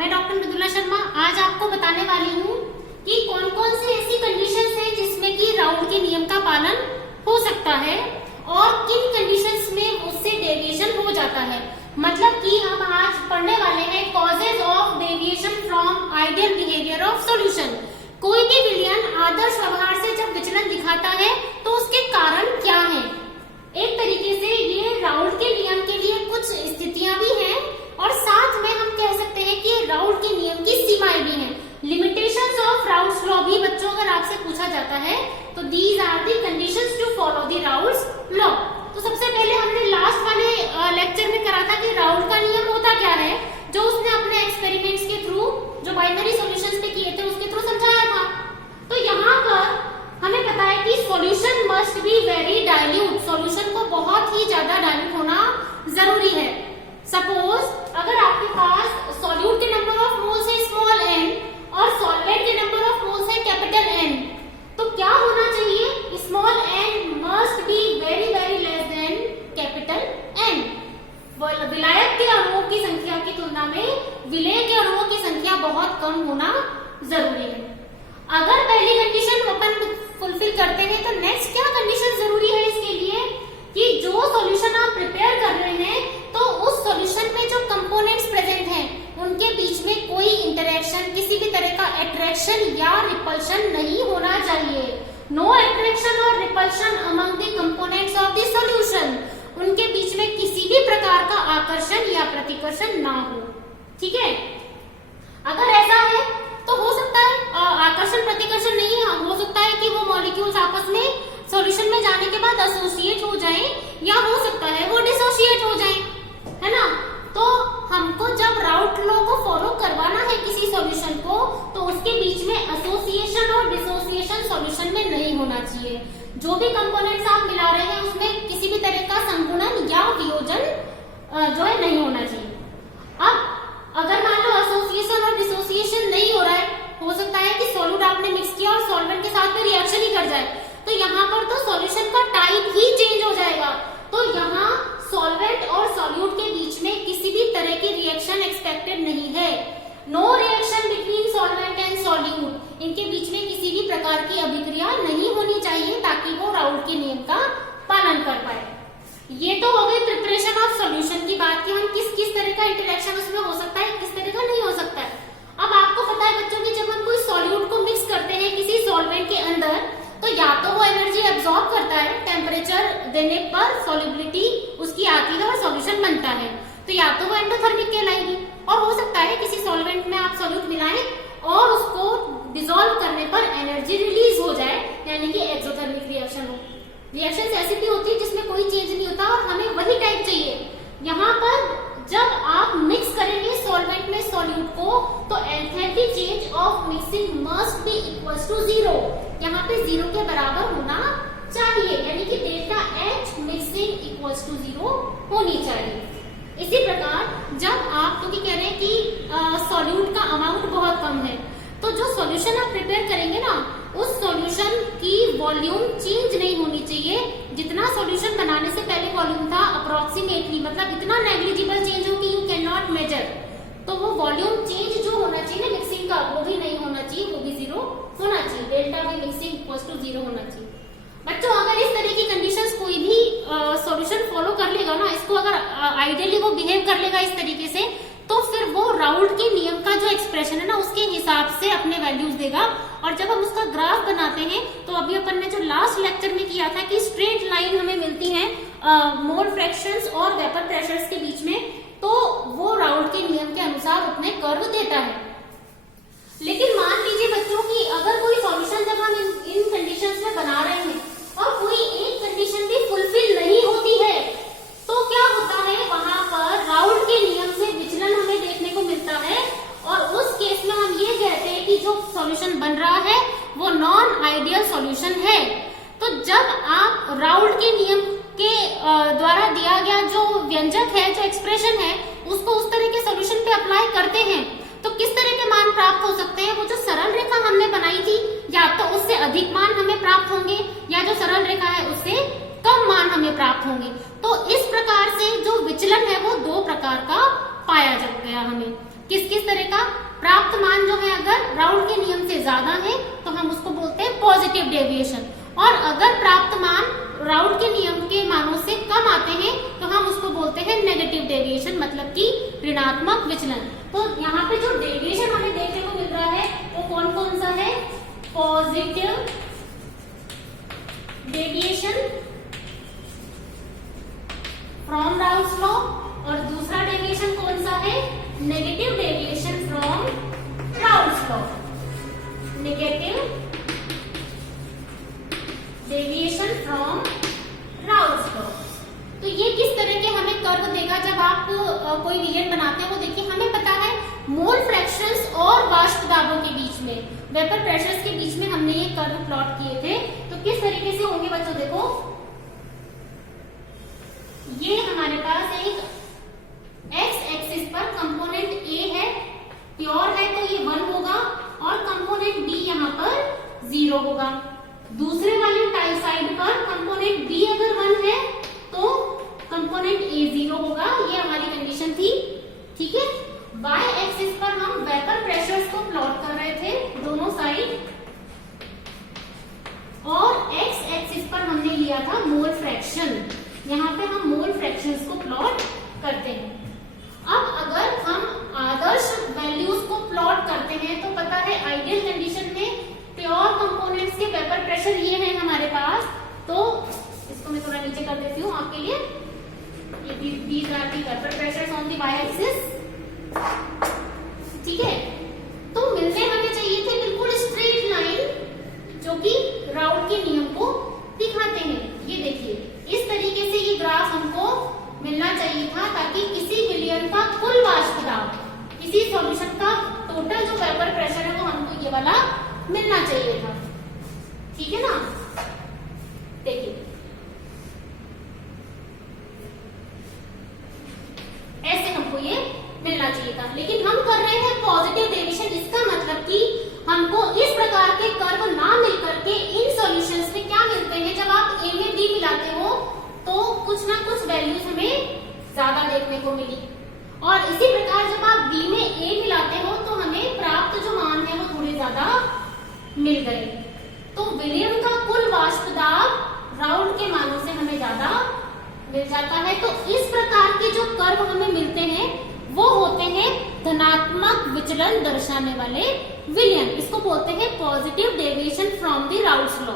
मैं डॉक्टर मृदुला शर्मा आज आपको बताने वाली हूँ कि कौन कौन सी ऐसी कंडीशंस हैं जिसमें कि राउल्ट के नियम का पालन हो सकता है और किन कंडीशंस में उससे डेविएशन हो जाता है। मतलब कि हम आज पढ़ने वाले हैं causes of deviation from ideal behaviour of solution. कोई भी विलयन आदर्श व्यवहार से जब विचलन दिखाता है तो उसके कारण क्या है। एक तरीके से ये राउल्ट के नियम के लिए कुछ स्थितियां भी हैं और साथ में हम कह सकते हैं कि राउल्ट के नियम की सीमाएं भी हैं। लिमिटेशंस ऑफ राउल्ट्स लॉ भी बच्चों अगर आपसे पूछा जाता है तो these are the conditions to follow the Raoult's law. तो सबसे पहले हमने लास्ट वाले लेक्चर में करा था कि राउल्ट का नियम होता क्या है, जो उसने अपने एक्सपेरिमेंट्स के थ्रू जो बाइनरी सॉल्यूशंस पे किए थे उसके थ्रू समझाया था। तो यहाँ पर हमें पता है कि solution must be very dilute, solution को बहुत ही ज्यादा डाइल्यूट होना जरूरी है। सपोज अगर आपके पास सॉल्यूट के नंबर ऑफ मोल्स है स्मॉल n और सॉल्वेंट के नंबर ऑफ मोल्स है कैपिटल N, तो क्या होना चाहिए, small n must be very very less than capital N। विलायक के अणुओं की संख्या की तुलना में विलेय के अणुओं की संख्या बहुत कम होना जरूरी है। अगर पहली कंडीशन अपन फुलफिल करते हैं तो नेक्स्ट क्या कंडीशन जरूरी है इसके लिए कि जो सॉल्यूशन आप प्रिपेयर कर रहे हैं तो उस सॉल्यूशन में जो कंपोनेंट्स प्रेजेंट हैं उनके बीच में कोई इंटरेक्शन, किसी भी तरह का अट्रैक्शन या रिपल्शन नहीं होना चाहिए। नो अट्रैक्शन और repulsion among the components of the solution, उनके बीच में किसी भी प्रकार का आकर्षण या प्रतिकर्षण ना हो। ठीक है, अगर ऐसा है तो हो सकता है आकर्षण प्रतिकर्षण नहीं है, हो सकता है कि वो मॉलिक्यूल्स आपस में सॉल्यूशन में जाने के बाद एसोसिएट हो जाएं या हो सकता है वो डिसोसिएट हो जाएं, है ना। तो हमको जब राउल्ट लॉ को फॉलो करवाना है किसी सॉल्यूशन को तो उसके बीच में एसोसिएशन और डिसोसिएशन सॉल्यूशन में नहीं होना चाहिए। जो भी कंपोनेंट्स आप मिला रहे हैं उसमें किसी भी तरह का संगुणन या वियोजन जो है नहीं होना चाहिए। अब अगर मान लो एसोसिएशन और डिसोसिएशन नहीं हो रहा है, हो सकता है कि सॉल्यूट आपने मिक्स किया और सॉल्वेंट के साथ में रिएक्शन ही कर जाए, तो यहाँ पर तो सॉल्यूशन का टाइप ही चेंज हो जाएगा। तो यहाँ सॉल्वेंट और सॉल्यूट के बीच में किसी भी तरह की रिएक्शन एक्सपेक्टेड नहीं है। No reaction between solvent and solute, इनके बीच में किसी भी प्रकार की अभिक्रिया नहीं होनी चाहिए ताकि वो राउल्ट के नियम का पालन कर पाए। ये तो हो गई प्रिपरेशन ऑफ सॉल्यूशन की बात कि हम किस किस तरह का इंटरेक्शन उसमें हो सकता है, किस तरह का नहीं हो सकता है। अब आपको पता है बच्चों की जब हम कोई सॉल्यूट को मिक्स करते हैं किसी सॉल्वेंट के अंदर तो या तो वो एनर्जी एब्सॉर्ब करता है, टेम्परेचर देने पर सॉल्युबिलिटी उसकी आती है और सॉल्यूशन बनता है, तो या तो वो एंडोथर्मिक कहलाएगी, और हो सकता है किसी सॉल्वेंट में आप सॉल्यूट मिलाएं और उसको डिसॉल्व करने पर एनर्जी रिलीज हो जाए यानी कि एक्सोथर्मिक रिएक्शन हो। रिएक्शन ऐसी भी होती है जिसमें कोई चेंज नहीं होता और हमें वही टाइप चाहिए। यहाँ पर जब आप मिक्स करेंगे सॉल्वेंट में सॉल्यूट को तो enthalpy change of mixing must be equals to 0, यहाँ पे 0 के बराबर होना चाहिए, यानी कि delta H mixing equals to 0 होनी चाहिए। इसी प्रकार जब आप क्योंकि कह रहे हैं कि सॉल्यूट का अमाउंट बहुत कम है तो जो सॉल्यूशन आप प्रिपेयर करेंगे ना उस सॉल्यूशन की वॉल्यूम चेंज नहीं होनी चाहिए। जितना सॉल्यूशन बनाने से पहले वॉल्यूम था अप्रोक्सीमेटली, मतलब इतना नेग्लिजिबल चेंज हो कि यू कैन नॉट मेजर, तो वो वॉल्यूम चेंज जो होना चाहिए ना मिक्सिंग का वो भी नहीं होना चाहिए, वो भी 0 होना चाहिए। Delta V mixing equals to 0 होना चाहिए। बच्चों अगर इस तरह की कंडीशंस कोई भी सॉल्यूशन फॉलो कर लेगा ना, इसको अगर आइडियली वो बिहेव कर लेगा इस तरीके से, तो फिर वो राउल्ट के नियम का जो एक्सप्रेशन है ना उसके हिसाब से अपने वैल्यूज देगा। और जब हम उसका ग्राफ बनाते हैं तो अभी अपन ने जो लास्ट लेक्चर में किया था कि स्ट्रेट लाइन हमें मिलती है मोल फ्रैक्शंस और वेपर प्रेशर्स के बीच में, तो वो राउल्ट के नियम के अनुसार उतने कर्व देता है। लेकिन मान लीजिए बच्चों की अगर कोई सॉल्यूशन जब हम इन कंडीशंस में बना रहे हैं और कोई एक कंडीशन भी फुलफिल नहीं होती है तो क्या होता है, वहां पर राउल्ट के नियम से विचलन हमें देखने को मिलता है और उस केस में हम ये कहते हैं कि जो सॉल्यूशन बन रहा है वो नॉन आइडियल सॉल्यूशन है। तो जब आप राउल्ट के नियम के द्वारा दिया गया जो व्यंजक है, जो एक्सप्रेशन है, उसको उस तरह के सॉल्यूशन पे अप्लाई करते हैं तो किस तरह के मान प्राप्त हो सकते हैं। वो जो सरल रेखा हमने बनाई थी या तो उससे अधिक मान हमें प्राप्त होंगे या जो सरल रेखा है उससे कम मान हमें प्राप्त होंगे। तो इस प्रकार से जो विचलन है वो 2 प्रकार का पाया जाता है। गया हमें। किस किस तरह का? प्राप्त मान जो है अगर राउंड के नियम से ज्यादा है तो हम उसको बोलते हैं पॉजिटिव डेविएशन, और अगर प्राप्त मान राउंड के नियम के मानों से कम आते हैं तो हम उसको बोलते हैं नेगेटिव डेविएशन, मतलब कि ऋणात्मक विचलन। तो यहाँ पे जो डेविएशन हमें देखने को मिल रहा है वो कौन कौन सा है? Positive deviation from Raoult's law, और दूसरा डेविएशन कौन सा है? Negative deviation from Raoult's law. Negative deviation from Raoult's law. तो ये किस तरह के हमें कर्व देगा जब आप कोई विलियन बनाते हैं? वो देखिए, हमें पता है मोल फ्रैक्शंस और वाष्प दाबों के बीच में, वेपर प्रेशर्स के बीच में हमने ये कर्व प्लॉट किए थे। तो किस तरीके से होंगे बच्चों? देखो, ये हमारे पास एक एक्स एक्सिस पर कंपोनेंट ए है, प्योर है तो ये 1 होगा, और कंपोनेंट बी यहाँ पर 0 होगा। दूसरे वाले साइड पर कंपोनेंट बी अगर 1 है तो कंपोनेंट ए 0 होगा। ये हमारी कंडीशन थी, ठीक है। वाई एक्सिस पर हम वेपर प्रेशर्स को प्लॉट कर रहे थे दोनों साइड, और एक्स एक्सिस पर हमने लिया था मोल फ्रैक्शन। यहाँ पे हम मोल फ्रैक्शंस को प्लॉट करते हैं। अब अगर हम आदर्श वैल्यूज को प्लॉट करते हैं तो पता है आइडियल कंडीशन में प्योर कंपोनेंट्स के वेपर प्रेशर ये है हमारे पास। तो इसको मैं थोड़ा नीचे कर देती हूँ आपके लिए। ये these are the vapour pressures on the Y axis, ठीक है। तो मिलने हमें चाहिए थे बिल्कुल स्ट्रेट लाइन जो कि राउल्ट के नियम को दिखाते हैं। ये देखिए, इस तरीके से ये ग्राफ हमको मिलना चाहिए था, ताकि किसी विलियन का कुल वाष्प दाब, किसी सॉल्यूशन का टोटल जो वेपर प्रेशर है वो हमको ये वाला मिलना चाहिए था, ठीक है ना। देखिए, ऐसे हमको ये मिलना चाहिए था, लेकिन हम कर रहे हैं पॉजिटिव डेविएशन। इसका मतलब कि हमको इस प्रकार के कर्व ना मिल करके इन सॉल्यूशंस में क्या मिलते हैं, जब आप ए में बी मिलाते हो तो कुछ ना कुछ वैल्यूज हमें ज्यादा देखने को मिली, और इसी प्रकार जब आप बी में ए मिलाते हो तो हमें प्राप्त जो मान है वो थोड़े ज्यादा मिल गए। तो विलियन का कुल वाष्प दाब राउल्ट के मानों से हमें ज्यादा मिल जाता है। तो इस प्रकार के जो कर्व हमें मिलते हैं वो होते हैं धनात्मक विचलन दर्शाने वाले विलियन। इसको बोलते हैं positive deviation from the Raoult's law.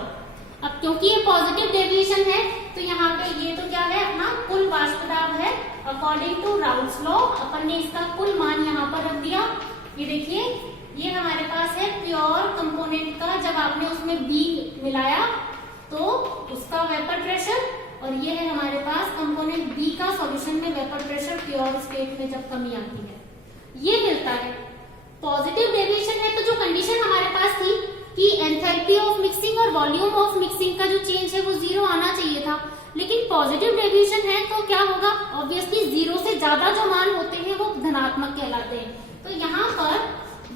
अब क्योंकि ये पॉजिटिव डेविएशन है तो यहाँ पे ये तो क्या है, अपना कुल वाष्प दाब है अकॉर्डिंग टू राउल्स लॉ। अपन ने इसका कुल मान यहाँ पर रख दिया। ये देखिए, ये हमारे पास है प्योर कंपोनेंट का, जब आपने उसमें बी मिलाया तो उसका वेपर प्रेशर, और ये है हमारे पास कंपोनेंट बी का सॉल्यूशन में वेपर प्रेशर प्योर स्टेट में जब कमी आती है, ये मिलता है। पॉजिटिव डेविएशन है तो जो कंडीशन हमारे पास थी कि एंथैल्पी ऑफ मिक्सिंग और वॉल्यूम ऑफ मिक्सिंग का जो चेंज है वो 0 आना चाहिए था, लेकिन पॉजिटिव डेविएशन है तो क्या होगा, ऑब्वियसली 0 से ज्यादा जो मान होते हैं वो धनात्मक कहलाते हैं। तो यहाँ पर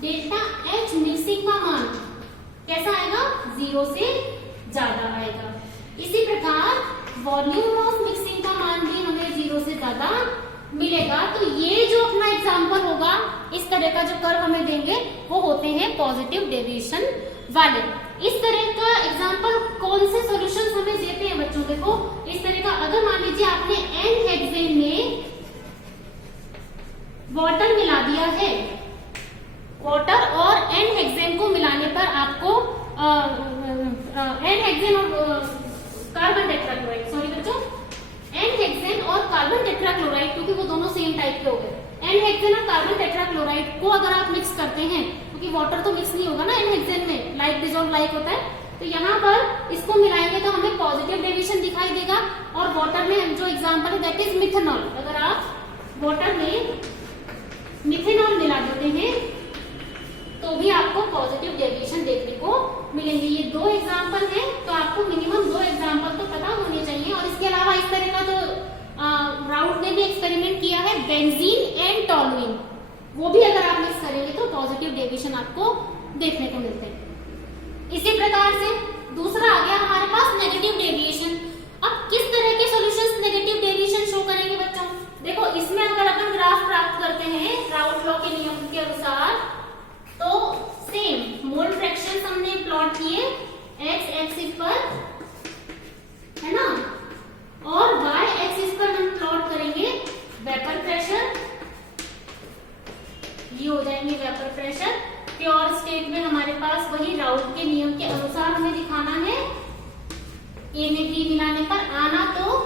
डेल्टा एच मिक्सिंग का मान कैसा आएगा, 0 से ज्यादा आएगा। इसी प्रकार वॉल्यूम ऑफ मिक्सिंग का मान भी हमें 0 से ज्यादा मिलेगा। तो ये जो अपना एग्जाम्पल होगा, इस तरह का जो कर्व हमें देंगे वो होते हैं पॉजिटिव डेविएशन वाले। इस तरह का एग्जाम्पल कौन से सॉल्यूशंस हमें देते हैं बच्चों? देखो, इस तरह का अगर मान लीजिए आपने एन हेक्सेन में वाटर मिला दिया है, वाटर और एन हेक्सेन को मिलाने पर आपको एन हेक्सेन और कार्बन टेट्राक्लोराइड, सॉरी बच्चों, एन हेक्सेन और कार्बन टेट्राक्लोराइड, क्योंकि वो दोनों सेम टाइप के हो गए। एन हेक्सेन और कार्बन टेट्राक्लोराइड को अगर आप मिक्स करते हैं, क्योंकि वाटर तो मिक्स नहीं होगा ना एन हेक्सेन में, लाइक डिसॉल्व लाइक होता है, तो यहाँ पर इसको मिलाएंगे तो हमें पॉजिटिव डेविएशन दिखाई देगा। और वाटर में जो एग्जाम्पल है दैट इज मिथेनॉल, अगर आप वाटर में मिथेनॉल मिला देते हैं तो भी आपको पॉजिटिव डेविएशन देखने को मिलेंगे। ये 2 एग्जाम्पल है, तो आपको मिनिमम 2 एग्जाम्पल तो पता होने चाहिए। और इसके अलावा इस तरह का जो राउट ने भी एक्सपेरिमेंट किया है बेंजीन एंड टॉलुइन, वो भी अगर आप मिक्स करेंगे तो पॉजिटिव डेविएशन आपको देखने को मिलते हैं। इसी प्रकार से दूसरा आ गया हमारे पास नेगेटिव डेविएशन। अब किस तरह के सॉल्यूशंस नेगेटिव डेविएशन शो करेंगे बच्चों? देखो, इसमें अगर अपन ग्राफ प्राप्त करते हैं राउट प्रेशर। प्योर स्टेट में हमारे पास वही राउल्ट के नियम के अनुसार हमें दिखाना है। ए में बी मिलाने पर आना तो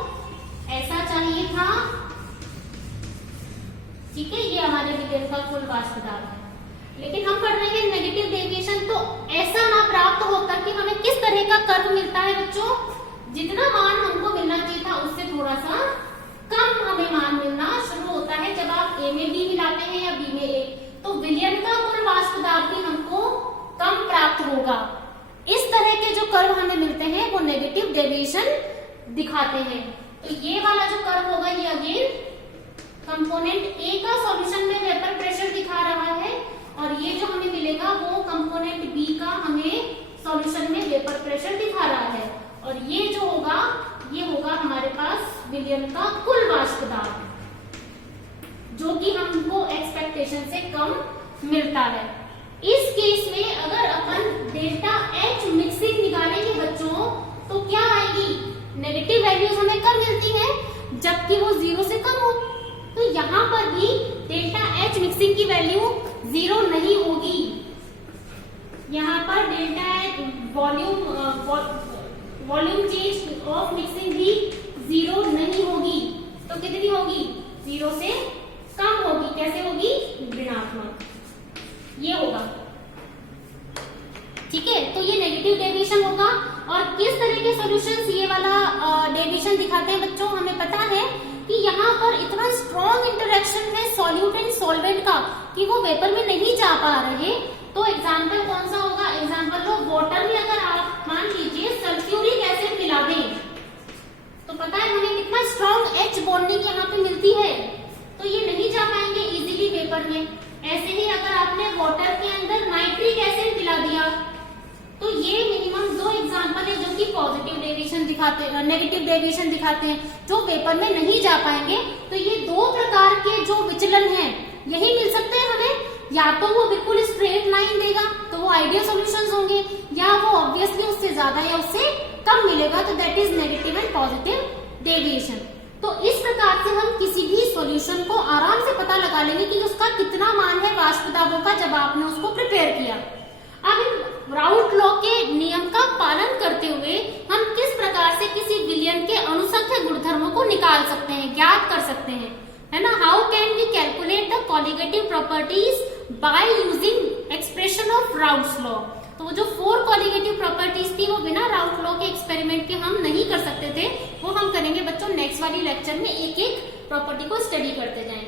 ऐसा चाहिए था, ठीक है। ये हमारे विलयन का कुल वाष्प दाब है। लेकिन हम पढ़ रहे हैं नेगेटिव डेविएशन, तो ऐसा ना प्राप्त होकर कि हमें किस तरह का कर्व मिलता है बच्चों, जितना मान हमको मिलना चाहिए था उससे थोड़ा सा कम हमें मान मिलना शुरू होता है जब आप ए में बी मिलाते हैं या बी में ए, तो विलयन का कुल वाष्प दाब भी हमको कम प्राप्त होगा। इस तरह के जो कर्व हमें मिलते हैं वो नेगेटिव डेविएशन दिखाते हैं। तो ये वाला जो कर्व होगा ये अगेन कंपोनेंट ए का सॉल्यूशन में वेपर प्रेशर दिखा रहा है, और ये जो हमें मिलेगा वो कंपोनेंट बी का हमें सॉल्यूशन में वेपर प्रेशर दिखा रहा है, और ये जो होगा ये होगा हमारे पास विलयन का कुल वाष्प दाब, जो कि हमको एक्सपेक्टेशन से कम मिलता है। इस केस में अगर अपन डेल्टा एच मिक्सिंग निकालेंगे बच्चों तो क्या आएगी, नेगेटिव वैल्यूज हमें कब मिलती है, जबकि वो 0 से कम हो। तो यहाँ पर भी डेल्टा एच मिक्सिंग की वैल्यू 0 नहीं होगी। यहाँ पर delta H volume change of mixing भी 0 नहीं होगी। तो कितनी होगी, 0 से कम होगी। कैसे होगी, ऋणात्मक, ये होगा, ठीक है। तो ये नेगेटिव डेविएशन होगा। और किस तरह के सॉल्यूशंस ये वाला डेविएशन दिखाते हैं बच्चों, हमें पता है कि यहाँ पर इतना स्ट्रॉन्ग इंटरेक्शन है सॉल्यूट एंड सॉल्वेंट का कि वो वेपर में नहीं जा पा रहे। तो एग्जाम्पल कौन सा होगा, एग्जाम्पल लो वाटर में अगर आप मान लीजिए सल्फ्यूरिक एसिड मिला दें तो पता है हमें कितना स्ट्रॉन्ग एच बॉन्डिंग यहाँ पे मिलती है, तो ये नहीं जा पाएंगे इजीली वेपर में। ऐसे ही अगर आपने वाटर के अंदर नाइट्रिक एसिड मिला दिया तो ये मिनिमम 2 एग्जाम्पल है जो कि पॉजिटिव डेविएशन दिखाते हैं, नेगेटिव डेविएशन दिखाते हैं, जो वेपर में नहीं जा पाएंगे। तो ये 2 प्रकार के जो विचलन हैं यही मिल सकते हैं हमें, या तो वो बिल्कुल स्ट्रेट लाइन देगा तो वो आइडियल सॉल्यूशंस होंगे, या वो ऑब्वियसली उससे ज्यादा या उससे कम मिलेगा, तो that is negative and positive deviation. तो इस प्रकार से हम किसी भी सॉल्यूशन को आराम से पता लगा लेंगे कि उसका कितना मान है वाष्प दाबों का जब आपने उसको प्रिपेयर किया। अब राउल्ट लॉ के नियम का पालन करते हुए हम किस प्रकार से किसी विलयन के अणुसंख्य गुणधर्मों को निकाल सकते हैं, ज्ञात कर सकते हैं, है ना। How can we calculate the colligative properties by using expression of Raoult's law. तो वो जो 4 कॉलिगेटिव प्रॉपर्टीज थी वो बिना राउल्ट लॉ के एक्सपेरिमेंट के हम नहीं कर सकते थे, वो हम करेंगे बच्चों नेक्स्ट वाली लेक्चर में, एक एक प्रॉपर्टी को स्टडी करते जाएंगे।